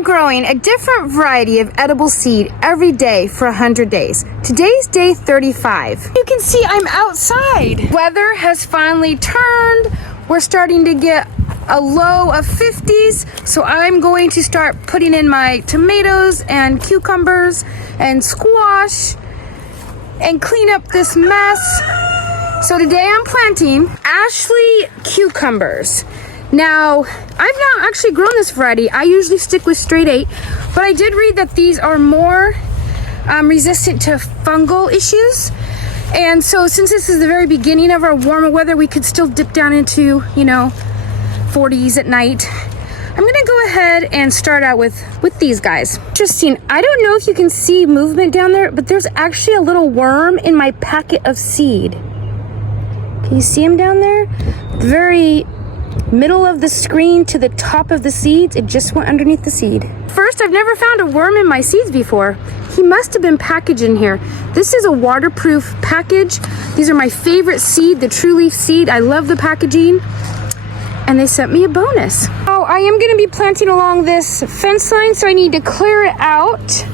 I'm growing a different variety of edible seed every day for 100 days. Today's day 35. You can see I'm outside. Weather has finally turned. We're starting to get a low of 50s, so I'm going to start putting in my tomatoes and cucumbers and squash and clean up this mess. So today I'm planting Ashley cucumbers. Now, I've not actually grown this variety. I usually stick with straight 8, but I did read that these are more resistant to fungal issues. And so since this is the very beginning of our warmer weather, we could still dip down into, 40s at night. I'm gonna go ahead and start out with these guys. Interesting, I don't know if you can see movement down there, but there's actually a little worm in my packet of seed. Can you see him down there? Very middle of the screen to the top of the seeds. It just went underneath the seed. First, I've never found a worm in my seeds before. He must have been packaged in here. This is a waterproof package. These are my favorite seed, the True Leaf seed. I love the packaging. And they sent me a bonus. Oh, I am gonna be planting along this fence line, so I need to clear it out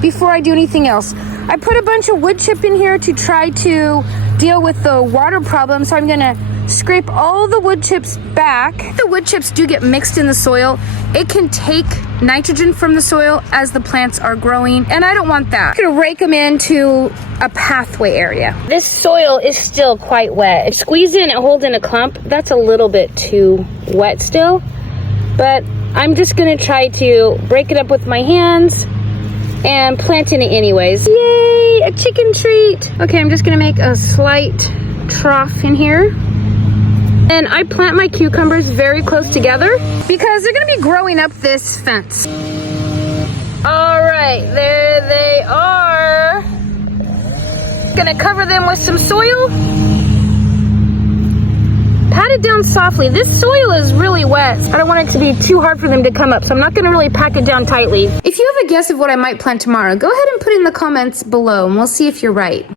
before I do anything else. I put a bunch of wood chip in here to try to deal with the water problem, so I'm gonna scrape all the wood chips back. If the wood chips do get mixed in the soil, it can take nitrogen from the soil as the plants are growing, and I don't want that. I'm gonna rake them into a pathway area. This soil is still quite wet. If squeeze it and it holds in a clump, that's a little bit too wet still, but I'm just gonna try to break it up with my hands and plant in it anyways. Yay, a chicken treat. Okay, I'm just gonna make a slight trough in here. And I plant my cucumbers very close together because they're gonna be growing up this fence. All right, there they are. Gonna cover them with some soil. Pat it down softly. This soil is really wet. I don't want it to be too hard for them to come up, so I'm not gonna really pack it down tightly. If you have a guess of what I might plant tomorrow, go ahead and put it in the comments below and we'll see if you're right.